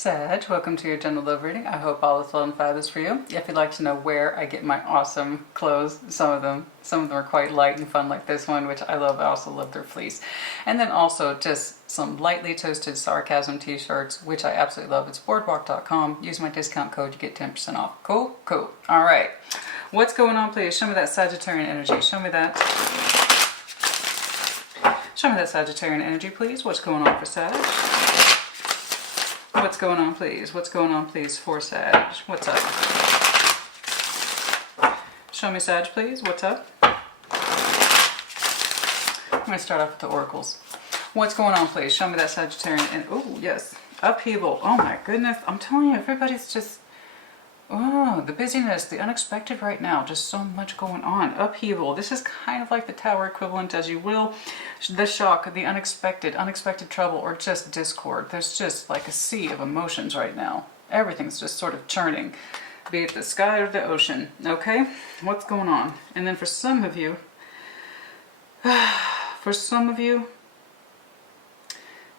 Sag, welcome to your general love reading. I hope all is well and fabulous for you. If you'd like to know where I get my awesome clothes, some of them are quite light and fun like this one, which I love. I also love their fleece. And then also just some lightly toasted sarcasm t-shirts, which I absolutely love. It's boardwalk.com. Use my discount code, you get 10% off. Cool? Cool. All right. What's going on, please? Show me that Sagittarian energy. Show me that. Show me that Sagittarian energy, please. What's going on for Sag? What's going on, please? What's going on, please, for Sag? What's up? Show me Sag, please. What's up? I'm going to start off with the oracles. What's going on, please? Show me that Sagittarian. And oh, yes. Upheaval. Oh, my goodness. I'm telling you, everybody's just... Oh, the busyness, the unexpected right now. Just so much going on. Upheaval. This is kind of like the Tower equivalent, as you will. The shock, the unexpected trouble, or just discord. There's just like a sea of emotions right now. Everything's just sort of churning. Be it the sky or the ocean. Okay? What's going on? And then for some of you,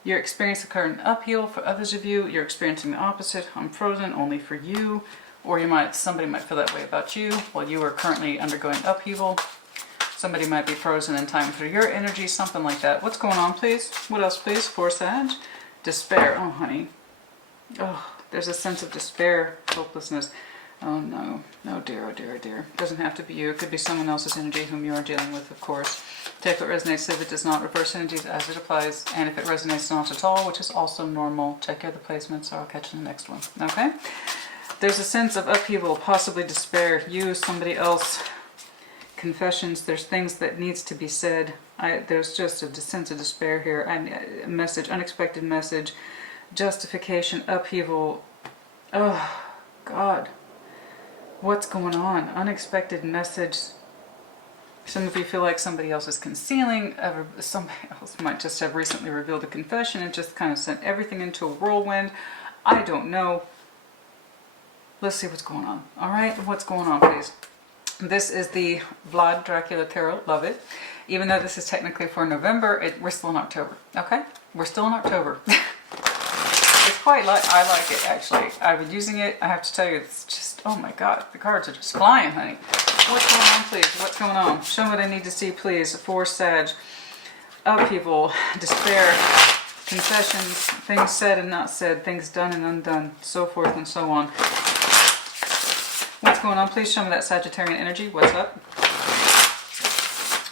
you're experiencing a current upheaval. For others of you, you're experiencing the opposite. I'm frozen only for you. Or somebody might feel that way about you while you are currently undergoing upheaval. Somebody might be frozen in time for your energy, something like that. What's going on, please? What else, please? For Sag? Despair. Oh, honey. Oh, there's a sense of despair, hopelessness. Oh, no. Oh, dear, oh, dear, oh, dear. It doesn't have to be you. It could be someone else's energy whom you are dealing with, of course. Take what resonates. If it does not, reverse energies as it applies. And if it resonates not at all, which is also normal, check your other placements or I'll catch you in the next one. Okay? There's a sense of upheaval, possibly despair. You, somebody else. Confessions. There's things that needs to be said. There's just a sense of despair here. A message, unexpected message. Justification, upheaval. Oh, God. What's going on? Unexpected message. Some of you feel like somebody else is concealing. Somebody else might just have recently revealed a confession and just kind of sent everything into a whirlwind. I don't know. Let's see what's going on. All right, what's going on, please? This is the Vlad Dracula Tarot. Love it. Even though this is technically for November, we're still in October. Okay? We're still in October. It's quite I like it, actually. I've been using it. I have to tell you, it's just, oh my God, the cards are just flying, honey. What's going on, please? What's going on? Show me what I need to see, please. For Sag. Upheaval, despair, confessions, things said and not said, things done and undone, so forth and so on. What's going on? Please show me that Sagittarian energy. What's up?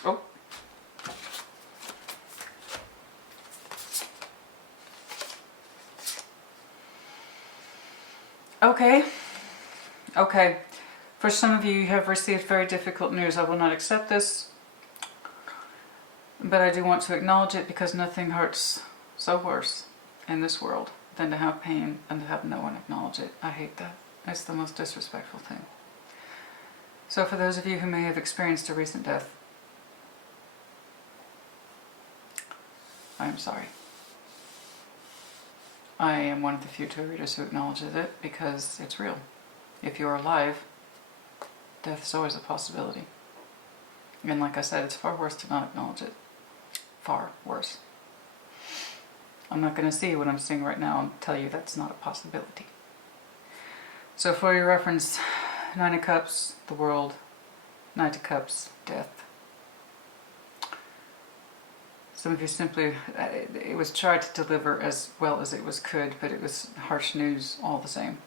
Oh. Okay. Okay. For some of you, you have received very difficult news. I will not accept this, but I do want to acknowledge it because nothing hurts so worse in this world than to have pain and to have no one acknowledge it. I hate that. It's the most disrespectful thing. So for those of you who may have experienced a recent death, I am sorry. I am one of the few tarot readers who acknowledges it because it's real. If you're alive, death is always a possibility. And like I said, it's far worse to not acknowledge it. Far worse. I'm not going to see what I'm seeing right now and tell you that's not a possibility. So for your reference, Nine of Cups, the world. Knight of Cups, death. Some of you simply, it was tried to deliver as well as it was could, but it was harsh news all the same.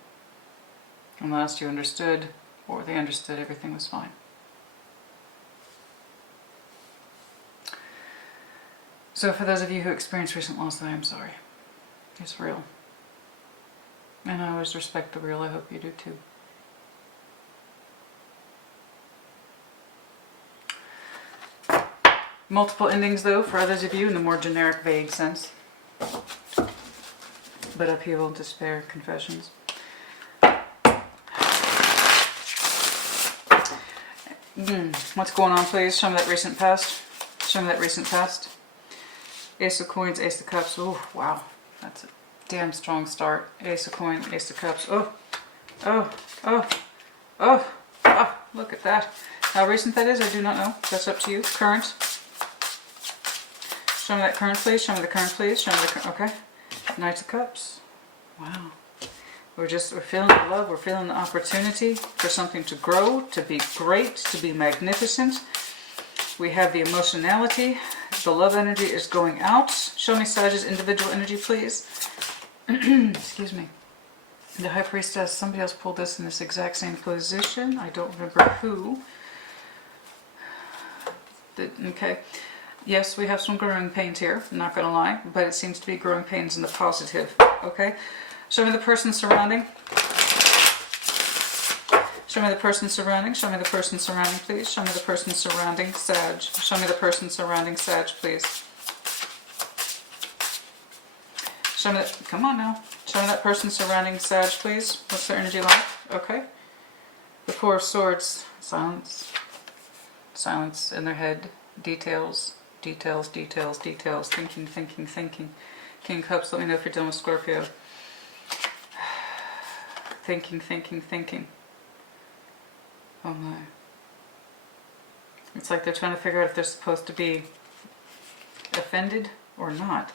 Unless you understood, or they understood, everything was fine. So for those of you who experienced recent loss, I am sorry. It's real. And I always respect the real. I hope you do too. Multiple endings though for others of you in the more generic, vague sense. But upheaval, despair, confessions. What's going on, please? Show me that recent past. Show me that recent past. Ace of Coins, Ace of Cups. Oh, wow. That's a damn strong start. Ace of Coins, Ace of Cups. Oh, oh, oh, oh, oh, look at that. How recent that is, I do not know. That's up to you. Current. Show me that current, please. Show me the current, please. Show me the current. Okay. Knight of Cups. Wow. We're feeling the love, we're feeling the opportunity for something to grow, to be great, to be magnificent. We have the emotionality. The love energy is going out. Show me Sag's individual energy, please. Excuse me. The High Priestess, somebody else pulled this in this exact same position. I don't remember who. Okay. Yes, we have some growing pains here, I'm not going to lie, but it seems to be growing pains in the positive. Okay. Show me the person surrounding. Show me the person surrounding. Show me the person surrounding, please. Show me the person surrounding Sag. Show me the person surrounding Sag, please. Show me that. Come on now. Show me that person surrounding Sag, please. What's their energy like? Okay. The Four of Swords. Silence. Silence in their head. Details. Details, details, details. Thinking, thinking, thinking. King of Cups, let me know if you're dealing with Scorpio. Thinking, thinking, thinking. Oh my. It's like they're trying to figure out if they're supposed to be offended or not.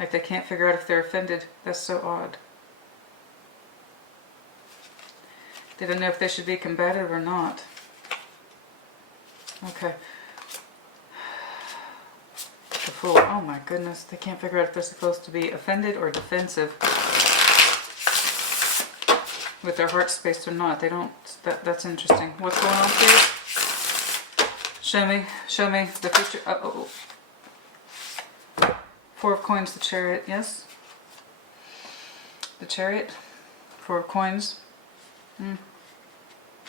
Like they can't figure out if they're offended. That's so odd. They don't know if they should be combative or not. Okay. The Fool. Oh my goodness. They can't figure out if they're supposed to be offended or defensive. With their heart space or not. They don't. That's interesting. What's going on, please? Show me the future. Four of Coins, the Chariot, yes? The Chariot. Four of Coins.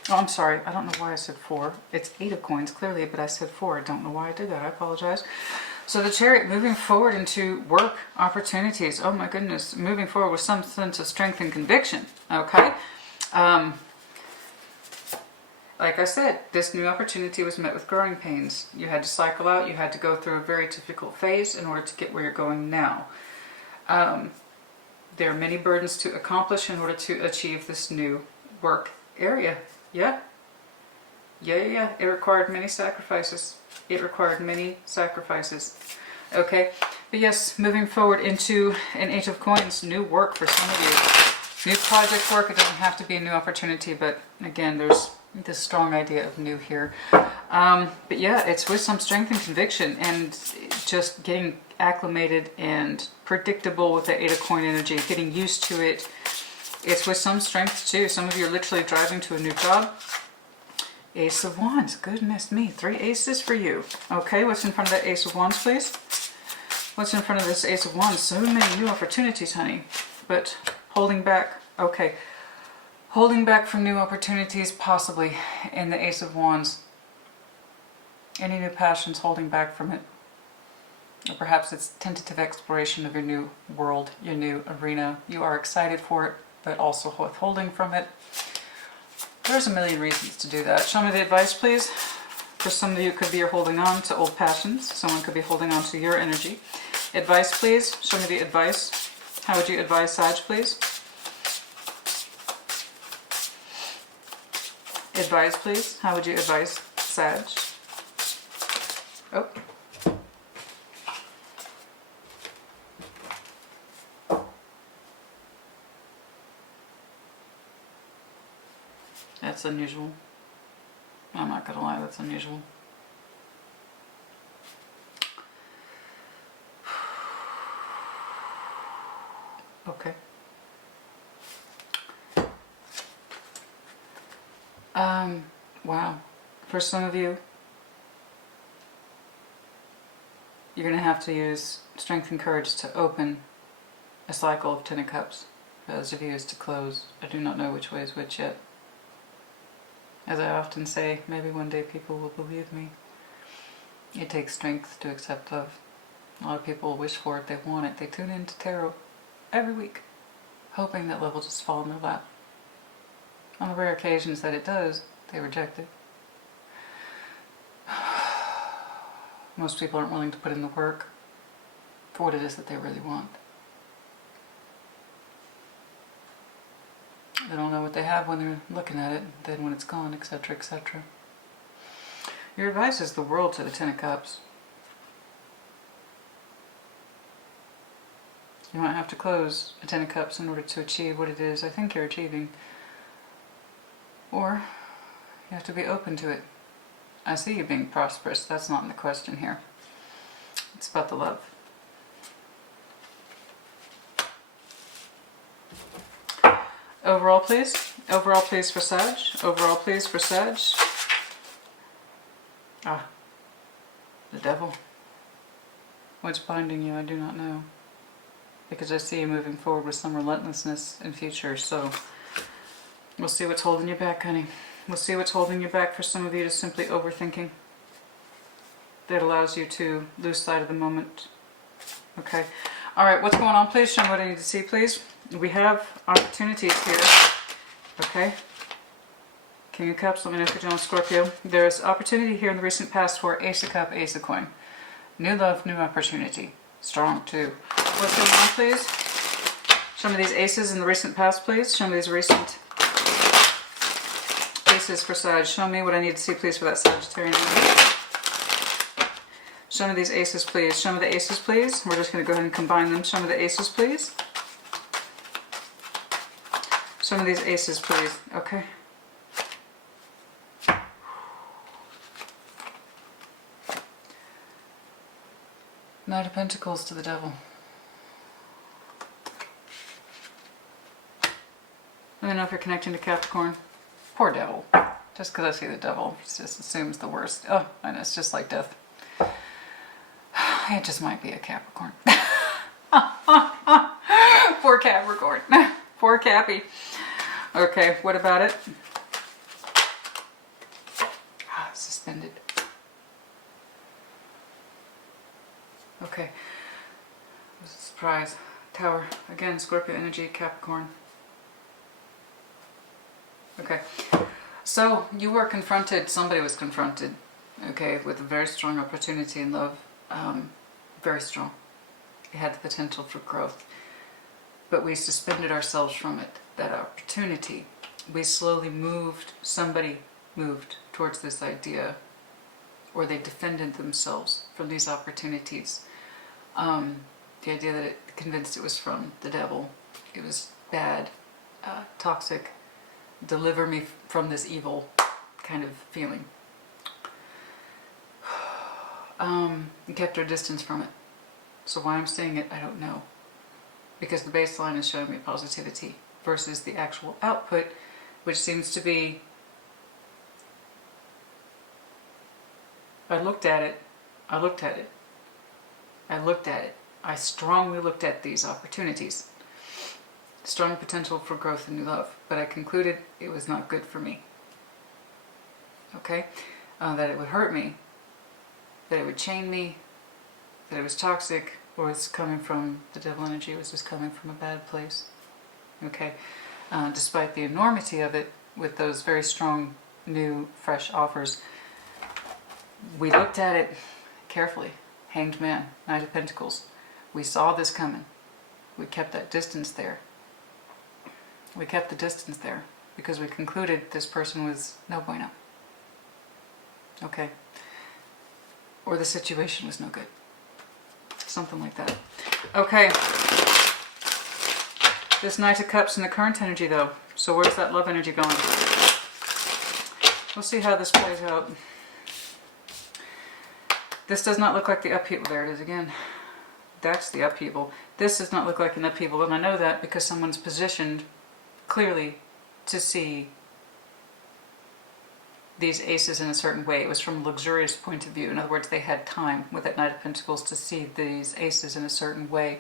Oh, I'm sorry. I don't know why I said 4. It's 8 of Coins, clearly, but I said 4. I don't know why I did that. I apologize. So the Chariot moving forward into work opportunities. Oh my goodness. Moving forward with some sense of strength and conviction. Okay. Like I said, this new opportunity was met with growing pains. You had to cycle out. You had to go through a very difficult phase in order to get where you're going now. There are many burdens to accomplish in order to achieve this new work area. Yeah. Yeah. It required many sacrifices. It required many sacrifices. Okay. But yes, moving forward into an 8 of Coins, new work for some of you. New project work. It doesn't have to be a new opportunity, but again, there's this strong idea of new here. But yeah, it's with some strength and conviction and just getting acclimated and predictable with the 8 of Coin energy, getting used to it. It's with some strength too. Some of you are literally driving to a new job. Ace of Wands. Goodness me. 3 aces for you. Okay, what's in front of that Ace of Wands, please? What's in front of this Ace of Wands? So many new opportunities, honey. But holding back. Okay. Holding back from new opportunities, possibly, in the Ace of Wands. Any new passions, holding back from it. Or perhaps it's tentative exploration of your new world, your new arena. You are excited for it, but also withholding from it. There's a million reasons to do that. Show me the advice, please. For some of you, it could be you're holding on to old passions. Someone could be holding on to your energy. Advice, please. Show me the advice. How would you advise Sag, please? Advise, please. How would you advise Sag? Oh. That's unusual. I'm not gonna lie, that's unusual. Okay. Wow. For some of you, you're going to have to use strength and courage to open a cycle of 10 of Cups. For those of you, is to close. I do not know which way is which yet. As I often say, maybe one day people will believe me. It takes strength to accept love. A lot of people wish for it, they want it. They tune into tarot every week, hoping that love will just fall in their lap. On the rare occasions that it does, they reject it. Most people aren't willing to put in the work for what it is that they really want. They don't know what they have when they're looking at it, then when it's gone, etc., etc. Your advice is the world to the 10 of Cups. You might have to close a Ten of Cups in order to achieve what it is I think you're achieving. Or you have to be open to it. I see you being prosperous. That's not in the question here. It's about the love. Overall, please. Overall, please for Sag. Overall, please for Sag. Ah, the Devil. What's binding you, I do not know. Because I see you moving forward with some relentlessness in future, so we'll see what's holding you back, honey. We'll see what's holding you back. For some of you, is simply overthinking. That allows you to lose sight of the moment. Okay. Alright, what's going on, please? Show me what I need to see, please. We have opportunities here. Okay. King of Cups, let me know if you're dealing with Scorpio. There's opportunity here in the recent past for Ace of Cup, Ace of Coin. New love, new opportunity. Strong, too. What's going on, please? Show me these aces in the recent past, please. Show me these recent aces for Sag. Show me what I need to see, please, for that Sagittarian energy. Show me these aces, please. Show me the aces, please. We're just going to go ahead and combine them. Show me the aces, please. Show me these aces, please. Okay. Knight of Pentacles to the Devil. Let me know if you're connecting to Capricorn. Poor Devil. Just because I see the Devil, it just assumes the worst. Oh, I know, it's just like death. It just might be a Capricorn. Poor Capricorn. Poor Cappy. Okay, what about it? Suspended. Okay. It was a surprise. Tower. Again, Scorpio energy, Capricorn. Okay. So, you were confronted, somebody was confronted, okay, with a very strong opportunity in love. Very strong. It had the potential for growth. But we suspended ourselves from it, that opportunity. We slowly moved, somebody moved towards this idea, or they defended themselves from these opportunities. The idea that it convinced it was from the devil. It was bad, toxic, deliver me from this evil kind of feeling. And kept our distance from it. So why I'm saying it, I don't know. Because the baseline is showing me positivity versus the actual output, which seems to be, I looked at it, I strongly looked at these opportunities. Strong potential for growth and new love. But I concluded it was not good for me. Okay? That it would hurt me. That it would chain me. That it was toxic. Or it's coming from the devil energy. It was just coming from a bad place. Okay? Despite the enormity of it, with those very strong, new, fresh offers, we looked at it carefully. Hanged Man, Knight of Pentacles. We saw this coming. We kept that distance there. We kept the distance there because we concluded this person was no bueno. Okay? Or the situation was no good. Something like that. Okay. This Knight of Cups in the current energy though. So where's that love energy going? We'll see how this plays out. This does not look like the upheaval. There it is again. That's the upheaval. This does not look like an upheaval, and I know that because someone's positioned clearly to see these aces in a certain way. It was from a luxurious point of view. In other words, they had time with that Knight of Pentacles to see these aces in a certain way.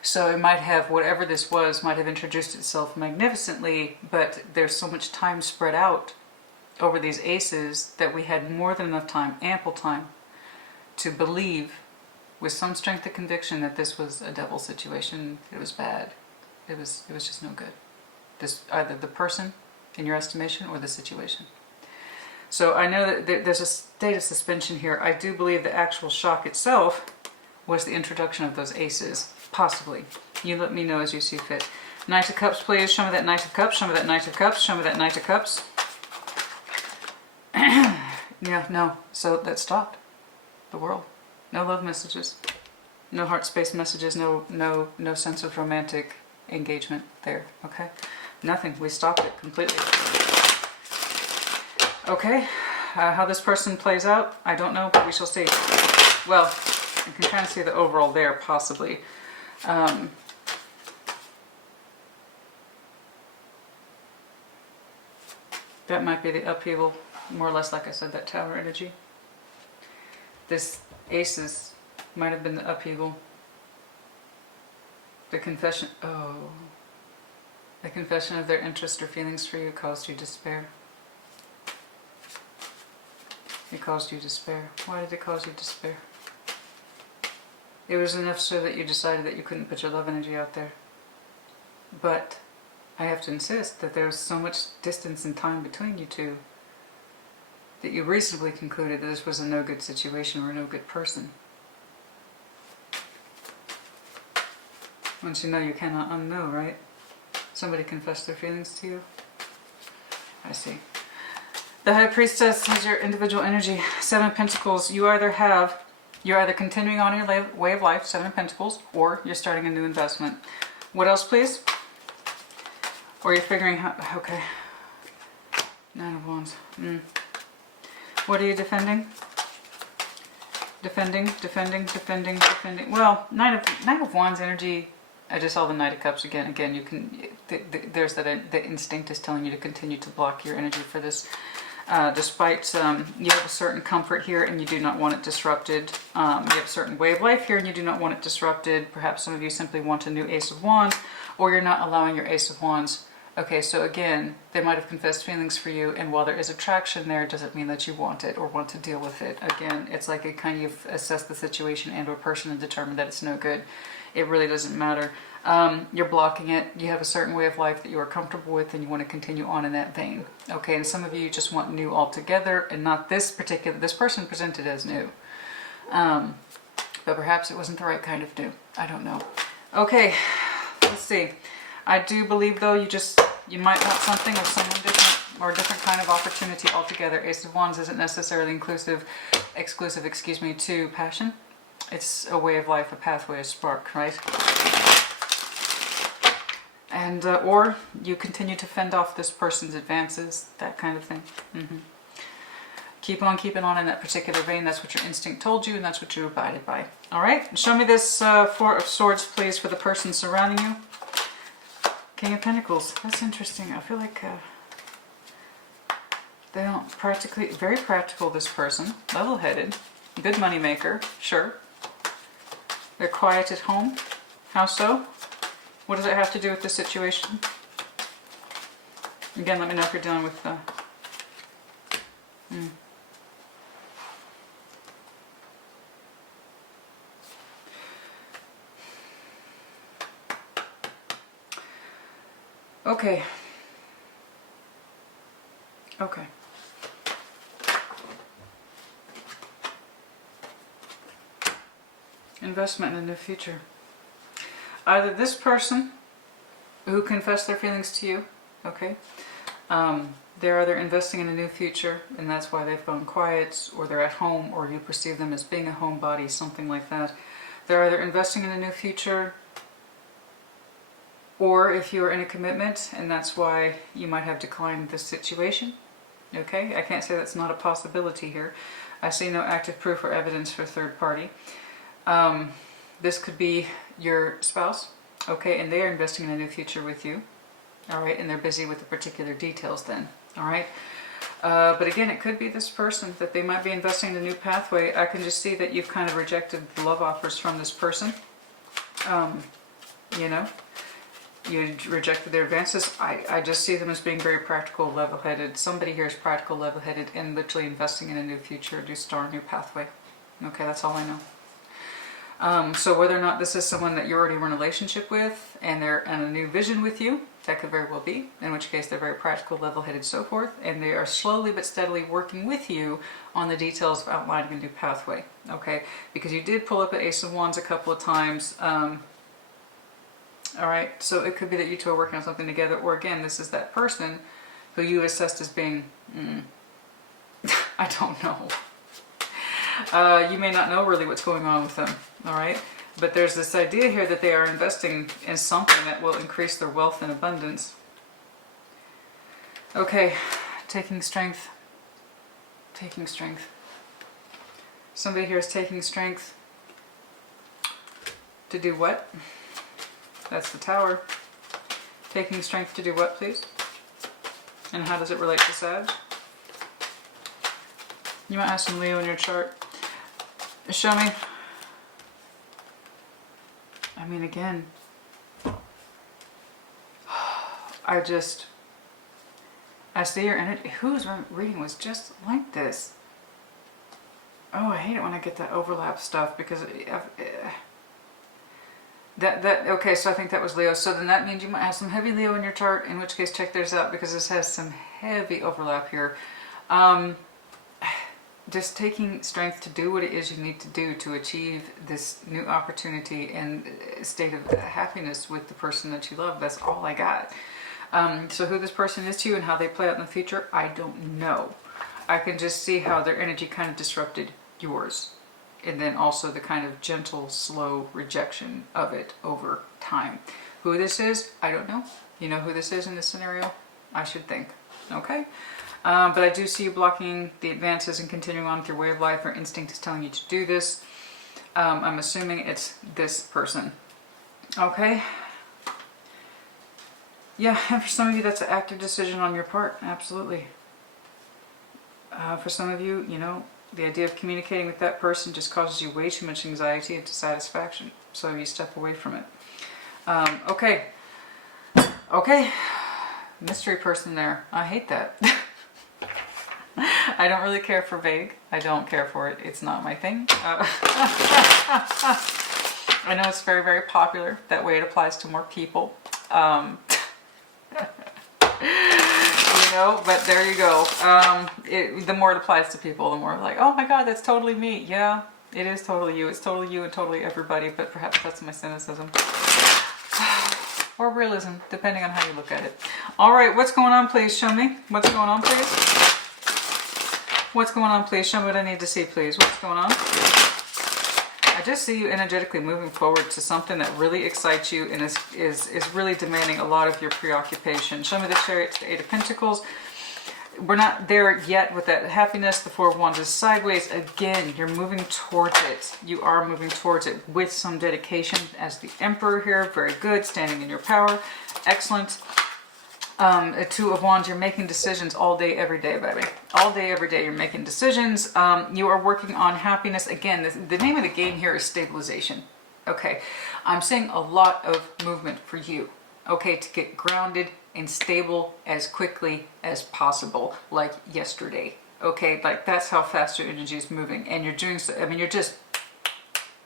So it might have, whatever this was, might have introduced itself magnificently, but there's so much time spread out over these aces that we had more than enough time, ample time, to believe with some strength of conviction that this was a devil situation. It was bad. It was just no good. This, either the person, in your estimation, or the situation. So I know that there's a state of suspension here. I do believe the actual shock itself was the introduction of those aces. Possibly. You let me know as you see fit. Knight of Cups, please. Show me that Knight of Cups. Show me that Knight of Cups. Show me that Knight of Cups. Yeah, no. So that stopped. The world. No love messages. No heart space messages, no sense of romantic engagement there, okay? Nothing, we stopped it completely. Okay, how this person plays out, I don't know, but we shall see. Well, I can kind of see the overall there, possibly. That might be the upheaval, more or less like I said, that Tower energy. This Aces might have been the upheaval. The confession, oh. The confession of their interest or feelings for you caused you despair. It caused you despair. Why did it cause you despair? It was enough so that you decided that you couldn't put your love energy out there. But I have to insist that there was so much distance and time between you two that you reasonably concluded that this was a no good situation or a no good person. Once you know, you cannot unknow, right? Somebody confessed their feelings to you. I see. The High Priestess is your individual energy. Seven of Pentacles. You're either continuing on your way of life, Seven of Pentacles, or you're starting a new investment. What else, please? Or you're figuring out, okay. Nine of Wands. What are you defending? Defending. Well, Nine of Wands energy. I just saw the Knight of Cups again. Again, you can. There's that. The instinct is telling you to continue to block your energy for this, despite you have a certain comfort here and you do not want it disrupted. You have a certain way of life here and you do not want it disrupted. Perhaps some of you simply want a new Ace of Wands, or you're not allowing your Ace of Wands. Okay, so again, they might have confessed feelings for you, and while there is attraction there, it doesn't mean that you want it or want to deal with it. Again, it's like a kind of assess the situation and or person and determine that it's no good. It really doesn't matter. You're blocking it. You have a certain way of life that you are comfortable with and you want to continue on in that vein. Okay, and some of you just want new altogether and not this person presented as new. But perhaps it wasn't the right kind of new. I don't know. Okay, let's see. I do believe though you might want something or someone different or a different kind of opportunity altogether. Ace of Wands isn't necessarily exclusive, to passion. It's a way of life, a pathway, a spark, right? And or you continue to fend off this person's advances, that kind of thing. Keep on keeping on in that particular vein. That's what your instinct told you, and that's what you abided by. All right, show me this Four of Swords, please, for the person surrounding you. King of Pentacles. That's interesting. I feel like they don't very practical, this person. Level-headed. Good money maker, sure. They're quiet at home. How so? What does it have to do with the situation? Again, let me know if you're dealing with Okay. Investment in a new future. Either this person who confessed their feelings to you, okay, they're either investing in a new future and that's why they've gone quiet, or they're at home, or you perceive them as being a homebody, something like that. They're either investing in a new future, or if you're in a commitment and that's why you might have declined this situation. Okay, I can't say that's not a possibility here. I see no active proof or evidence for third party. This could be your spouse, okay, and they are investing in a new future with you, all right, and they're busy with the particular details then, all right. But again, it could be this person, that they might be investing in a new pathway. I can just see that you've kind of rejected the love offers from this person. You know, you rejected their advances. I just see them as being very practical, level-headed. Somebody here is practical, level-headed, and literally investing in a new future, to start a new pathway. Okay, that's all I know. So whether or not this is someone that you already were in a relationship with and they're in a new vision with you, that could very well be, in which case they're very practical, level-headed, so forth, and they are slowly but steadily working with you on the details of outlining a new pathway, okay? Because you did pull up an Ace of Wands a couple of times. All right, so it could be that you two are working on something together, or again, this is that person who you assessed as being, I don't know. You may not know really what's going on with them, all right? But there's this idea here that they are investing in something that will increase their wealth and abundance. Okay, taking strength. Taking strength. Somebody here is taking strength to do what? That's the Tower. Taking strength to do what, please? And how does it relate to Sag? You might have some Leo in your chart. Show me. I mean, again, I see your energy. Whose reading was just like this? Oh, I hate it when I get that overlap stuff because okay, so I think that was Leo. So then that means you might have some heavy Leo in your chart, in which case check theirs out because this has some heavy overlap here. Just taking strength to do what it is you need to do to achieve this new opportunity and state of happiness with the person that you love. That's all I got. So who this person is to you and how they play out in the future, I don't know. I can just see how their energy kind of disrupted yours. And then also the kind of gentle, slow rejection of it over time. Who this is, I don't know. You know who this is in this scenario? I should think. Okay? But I do see you blocking the advances and continuing on with your way of life. Your instinct is telling you to do this. I'm assuming it's this person. Okay? Yeah, and for some of you that's an active decision on your part. Absolutely. For some of you, you know, the idea of communicating with that person just causes you way too much anxiety and dissatisfaction. So you step away from it. Okay. Okay. Mystery person there. I hate that. I don't really care for vague. I don't care for it. It's not my thing. I know it's very, very popular. That way it applies to more people. You know, but there you go. The more it applies to people, the more like, oh my God, that's totally me. Yeah, it is totally you. It's totally you and totally everybody, but perhaps that's my cynicism. Or realism, depending on how you look at it. All right, what's going on, please? Show me. What's going on, please? What's going on, please? Show me what I need to see, please. What's going on? I just see you energetically moving forward to something that really excites you and is really demanding a lot of your preoccupation. Show me the Chariot to the Eight of Pentacles. We're not there yet with that happiness. The Four of Wands is sideways. Again, you're moving towards it. You are moving towards it with some dedication as the Emperor here. Very good. Standing in your power. Excellent. The Two of Wands, you're making decisions all day, every day, baby. All day, every day, you're making decisions. You are working on happiness. Again, the name of the game here is stabilization. Okay, I'm seeing a lot of movement for you. Okay, to get grounded and stable as quickly as possible, like yesterday. Okay, like that's how fast your energy is moving. And you're doing so, I mean, you're just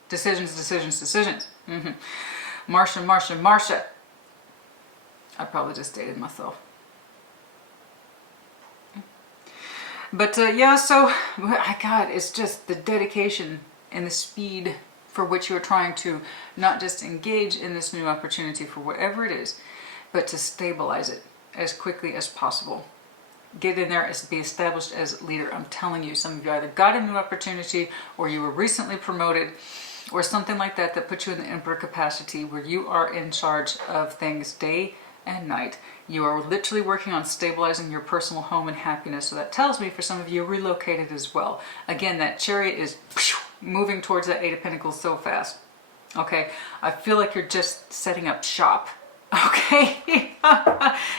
decisions, decisions, decisions. Marsha, Marsha, Marsha. I probably just dated myself. But yeah, so, God, it's just the dedication and the speed for which you are trying to not just engage in this new opportunity for whatever it is, but to stabilize it as quickly as possible. Get in there as be established as leader. I'm telling you, some of you either got a new opportunity or you were recently promoted or something like that that put you in the Emperor capacity where you are in charge of things day and night. You are literally working on stabilizing your personal home and happiness. So that tells me for some of you relocated as well. Again, that Chariot is moving towards that Eight of Pentacles so fast. Okay, I feel like you're just setting up shop. Okay,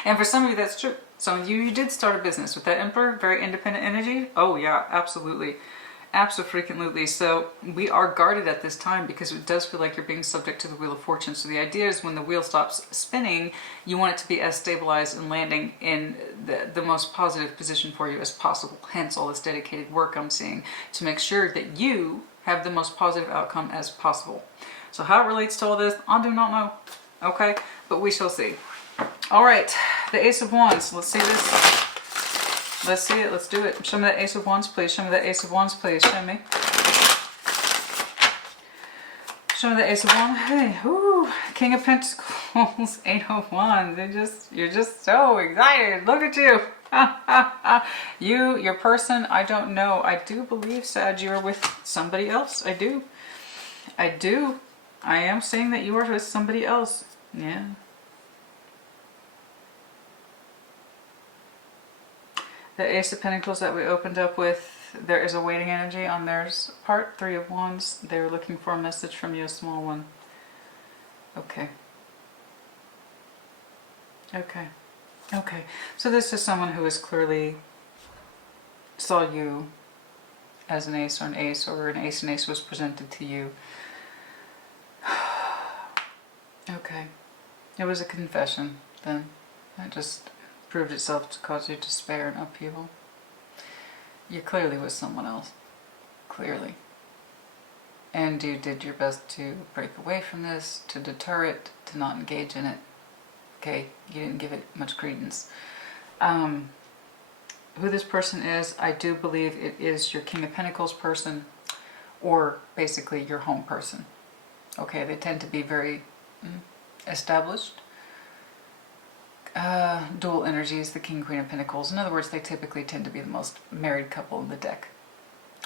and for some of you that's true. Some of you did start a business with that Emperor, very independent energy. Oh yeah, absolutely. Absolutely. So we are guarded at this time because it does feel like you're being subject to the Wheel of Fortune. So the idea is when the wheel stops spinning, you want it to be as stabilized and landing in the most positive position for you as possible. Hence all this dedicated work I'm seeing to make sure that you have the most positive outcome as possible. So how it relates to all this, I do not know. Okay, but we shall see. All right, the Ace of Wands. Let's see this. Let's see it. Let's do it. Show me that Ace of Wands, please. Show me that Ace of Wands, please. Show me. Show me the Ace of Wands. Hey, whoo. King of Pentacles, Eight of Wands. You're just so excited. Look at you. Your person, I don't know. I do believe, Sag, you are with somebody else. I do. I am saying that you are with somebody else. Yeah. The Ace of Pentacles that we opened up with, there is a waiting energy on their part. 3 of Wands. They were looking for a message from you, a small one. Okay. Okay. Okay. So this is someone who is clearly saw you as an ace, or an ace, or an ace and ace was presented to you. Okay. It was a confession then. It just proved itself to cause you despair and upheaval. You're clearly with someone else. Clearly. And you did your best to break away from this, to deter it, to not engage in it. Okay, you didn't give it much credence. Who this person is, I do believe it is your King of Pentacles person, or basically your home person. Okay, they tend to be very established. Dual energies, the King, Queen of Pentacles. In other words, they typically tend to be the most married couple in the deck.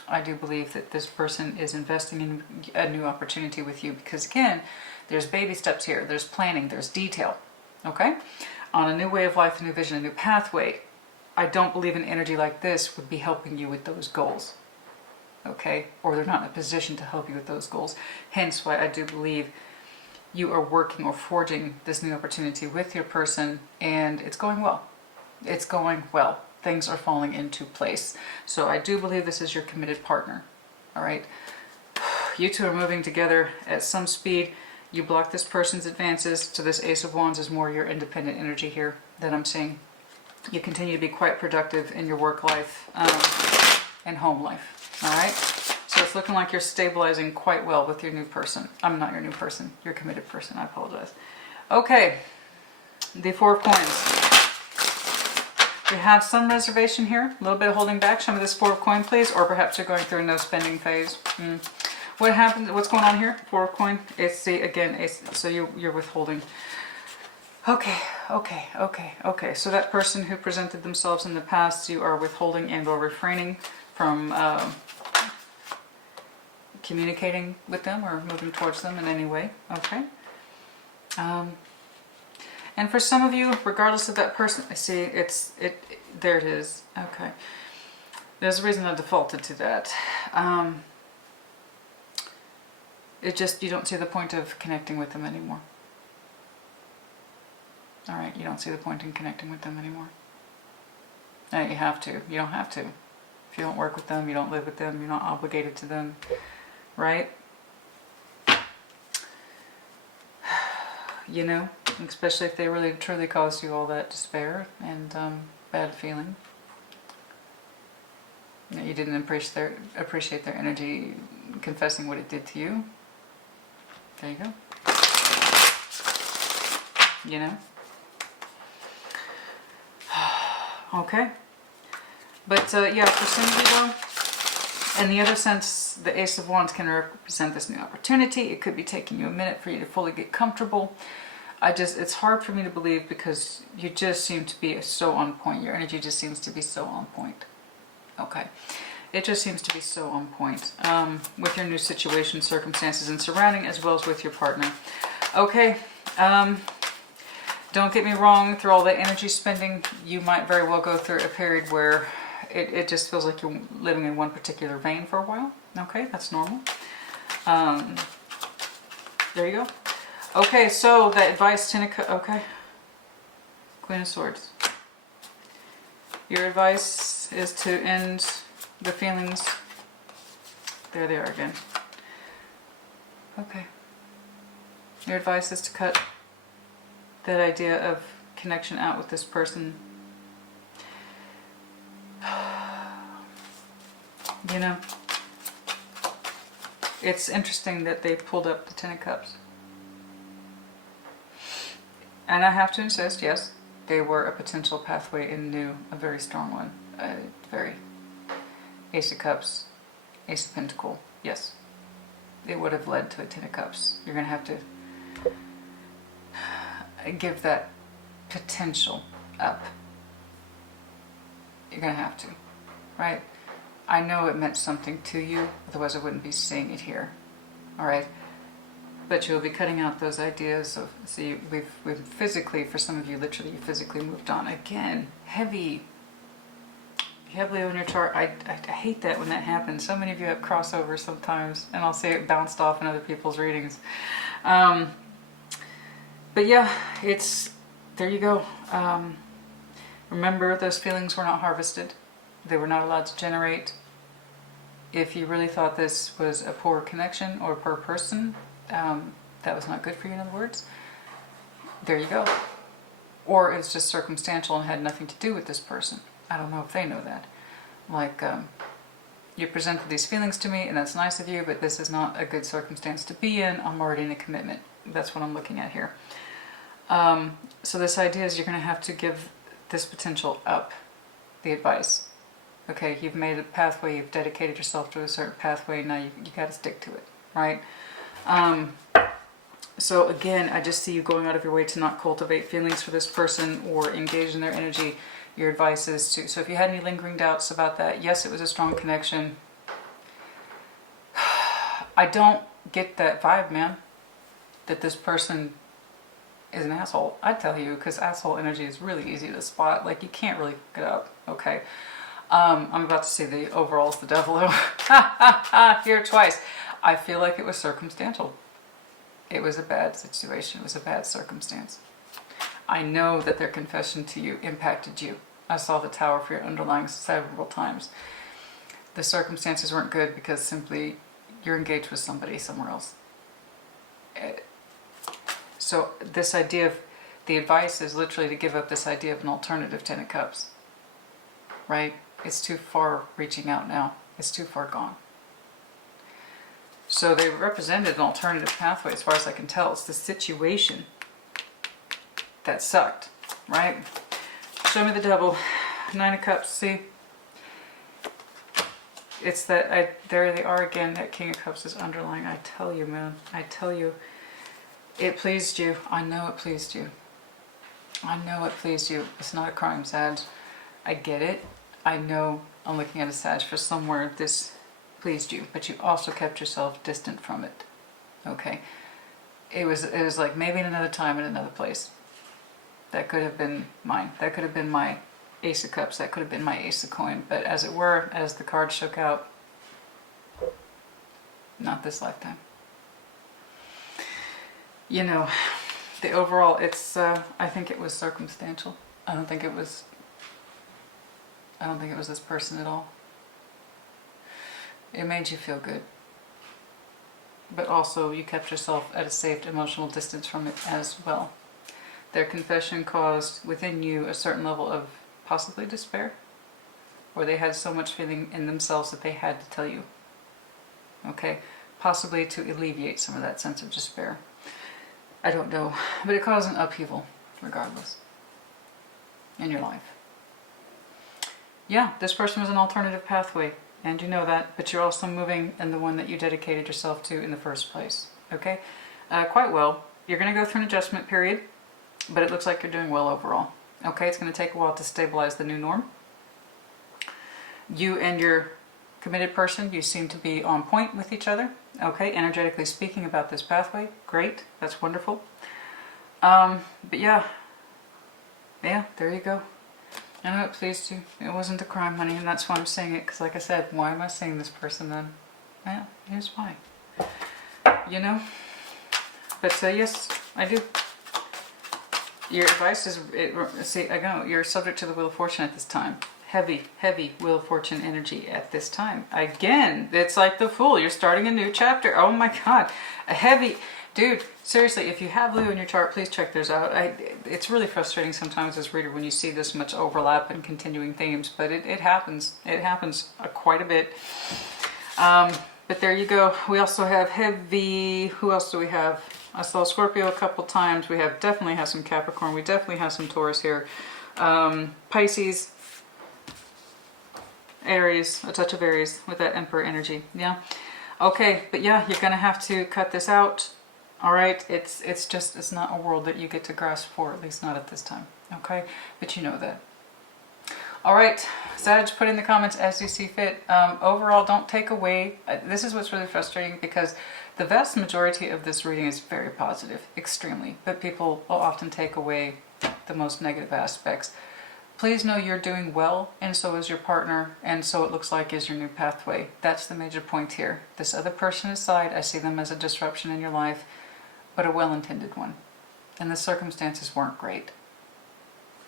I do believe that this person is investing in a new opportunity with you because, again, there's baby steps here, there's planning, there's detail, okay? On a new way of life, a new vision, a new pathway. I don't believe an energy like this would be helping you with those goals, okay? Or they're not in a position to help you with those goals. Hence why I do believe you are working or forging this new opportunity with your person, and it's going well. It's going well. Things are falling into place. So I do believe this is your committed partner, all right? You two are moving together at some speed. You block this person's advances. So this Ace of Wands is more your independent energy here that I'm seeing. You continue to be quite productive in your work life and home life, all right? So it's looking like you're stabilizing quite well with your new person. I'm not your new person, your committed person, I apologize. Okay, the Four of Coins. We have some reservation here, a little bit of holding back. Show me this Four of Coin, please, or perhaps you're going through a no spending phase. What happened? What's going on here? Four of Coin. It's the, again, it's, so you're withholding. Okay. So that person who presented themselves in the past, you are withholding and or refraining from communicating with them or moving towards them in any way. Okay. And for some of you, regardless of that person, I see there it is. Okay. There's a reason I defaulted to that. It just, you don't see the point of connecting with them anymore. All right, you don't see the point in connecting with them anymore. No, you have to. You don't have to. If you don't work with them, you don't live with them, you're not obligated to them, right? You know, especially if they really truly caused you all that despair and bad feeling. You didn't appreciate their energy, confessing what it did to you. There you go. You know? Okay. But yeah, for some of you though, in the other sense, the Ace of Wands can represent this new opportunity. It could be taking you a minute for you to fully get comfortable. It's hard for me to believe because you just seem to be so on point. Your energy just seems to be so on point. Okay. It just seems to be so on point with your new situation, circumstances, and surrounding, as well as with your partner. Okay. Don't get me wrong, through all that energy spending, you might very well go through a period where it just feels like you're living in one particular vein for a while. Okay, that's normal. There you go. Okay, so that advice, okay. Queen of Swords. Your advice is to end the feelings. There they are again. Okay. Your advice is to cut that idea of connection out with this person. You know, it's interesting that they pulled up the Ten of Cups. And I have to insist, yes, they were a potential pathway and knew a very strong one. Very Ace of Cups, Ace of Pentacles, yes. It would have led to a Ten of Cups. You're going to have to give that potential up. You're going to have to, right? I know it meant something to you, otherwise I wouldn't be seeing it here, all right? But you'll be cutting out those ideas of, see, we've physically, for some of you, literally you physically moved on. Again, heavy. If you have Leo in your chart, I hate that when that happens. So many of you have crossovers sometimes, and I'll say it bounced off in other people's readings. But yeah, there you go. Remember, those feelings were not harvested. They were not allowed to generate. If you really thought this was a poor connection or a poor person, that was not good for you, in other words, there you go. Or it's just circumstantial and had nothing to do with this person. I don't know if they know that. Like, you presented these feelings to me, and that's nice of you, but this is not a good circumstance to be in. I'm already in a commitment. That's what I'm looking at here. So this idea is you're going to have to give this potential up, the advice. Okay, you've made a pathway, you've dedicated yourself to a certain pathway, now you got to stick to it, right? So again, I just see you going out of your way to not cultivate feelings for this person or engage in their energy. Your advice is to, so if you had any lingering doubts about that, yes, it was a strong connection. I don't get that vibe, man, that this person is an asshole. I tell you, because asshole energy is really easy to spot. Like, you can't really pick it up, okay? I'm about to see the overall's the devil. Here twice. I feel like it was circumstantial. It was a bad situation. It was a bad circumstance. I know that their confession to you impacted you. I saw the tower for your underlying several times. The circumstances weren't good because simply you're engaged with somebody somewhere else. So this idea of the advice is literally to give up this idea of an alternative Ten of Cups. Right? It's too far reaching out now. It's too far gone. So they represented an alternative pathway as far as I can tell. It's the situation that sucked, right? Show me the devil. Nine of Cups, see? It's that, there they are again, that King of Cups is underlying. I tell you, man, I tell you, it pleased you. I know it pleased you. I know it pleased you. It's not a crime, Sag. I get it. I know I'm looking at a Sag for somewhere this pleased you, but you also kept yourself distant from it. Okay? It was like maybe in another time, in another place. That could have been mine. That could have been my Ace of Cups. That could have been my Ace of Coin. But as it were, as the card shook out, not this lifetime. You know, the overall, it's, I think it was circumstantial. I don't think it was this person at all. It made you feel good. But also, you kept yourself at a safe emotional distance from it as well. Their confession caused within you a certain level of possibly despair, or they had so much feeling in themselves that they had to tell you. Okay? Possibly to alleviate some of that sense of despair. I don't know. But it caused an upheaval, regardless, in your life. Yeah, this person was an alternative pathway, and you know that, but you're also moving in the one that you dedicated yourself to in the first place. Okay? Quite well. You're going to go through an adjustment period, but it looks like you're doing well overall. Okay, it's going to take a while to stabilize the new norm. You and your committed person, you seem to be on point with each other. Okay, energetically speaking about this pathway. Great, that's wonderful. But yeah, there you go. I know it pleased you. It wasn't a crime, honey, and that's why I'm saying it, because like I said, why am I saying this person then? Yeah, here's why. You know? But yes, I do. Your advice is, see, I know, you're subject to the Wheel of Fortune at this time. Heavy, heavy Wheel of Fortune energy at this time. Again, it's like the Fool. You're starting a new chapter. Oh my God. A heavy... Dude, seriously, if you have Leo in your chart, please check theirs out. It's really frustrating sometimes as a reader when you see this much overlap and continuing themes, but it happens. It happens quite a bit. But there you go. We also have heavy... Who else do we have? I saw Scorpio a couple times. We definitely have some Capricorn. We definitely have some Taurus here. Pisces, Aries, a touch of Aries with that Emperor energy. Yeah. Okay, but yeah, you're gonna have to cut this out. All right, it's not a world that you get to grasp for, at least not at this time. Okay, but you know that. All right, Sag, put in the comments as you see fit. Overall, don't take away. This is what's really frustrating, because The vast majority of this reading is very positive, extremely, but people will often take away the most negative aspects. Please know you're doing well, and so is your partner, and so it looks like is your new pathway. That's the major point here. This other person aside, I see them as a disruption in your life, but a well-intended one. And the circumstances weren't great.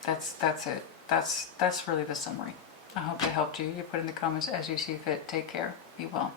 That's it. That's really the summary. I hope they helped you. You put in the comments as you see fit. Take care. Be well.